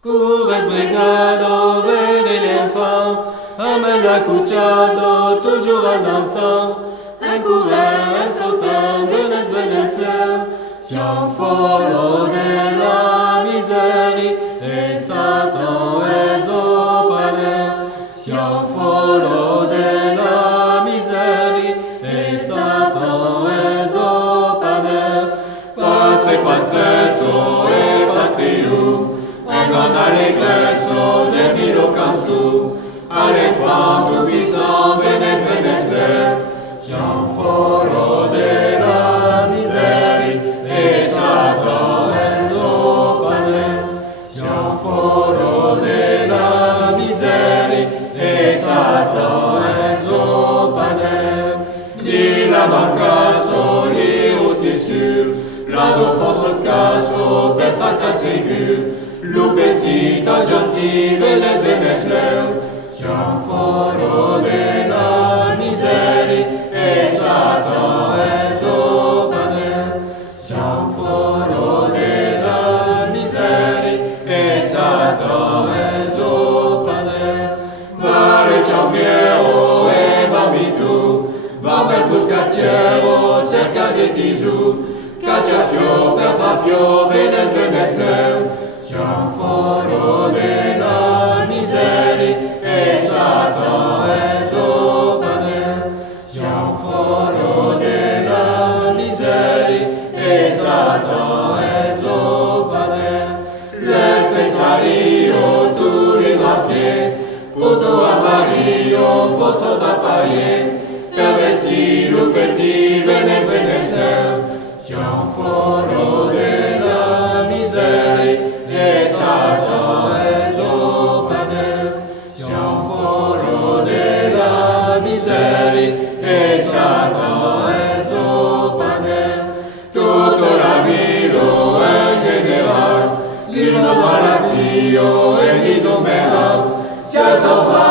Cures brigado, venez l'enfant, amène la cucciado, toujours en dansant. Un coureur, un sautant, venes, venes, siamo fuori della miseria e Satan è zopane. Siamo fuori della miseria e Satan è zopane. Pastre, pastreso e pastriu, un grand allegresso del milo cansu, alle femmes tout puissant, venes, venes, siamo fuori della miseria e Satan è zopane. Siamo fuori della miseria e Satan è zopane. Di la banca soli usticiu, la do fosse caso per tanta sigur, lo petit a gentil venes, venes, siamo fuori della miseria e Satan è zopane. Siamo fuori della miseria e Satan è zopane. Mare ciampiero e bambito, va per buscacciero, cerca di tisù, caccia fio per fa fio, venes, venes, siamo fuori della miseria e Satan è zopane. Siamo fuori della miseria e Satan è zopane. L'espessario tu li drapier, poto amarillo fosso da paie, per vestire lo petit venes, venes, siamo fuori della miseria e Satan è zopane. Siamo fuori della miseria e Satan è zopane. Tutto la vilo è in generale, l'inno alla figlio e disomera, sia salvato.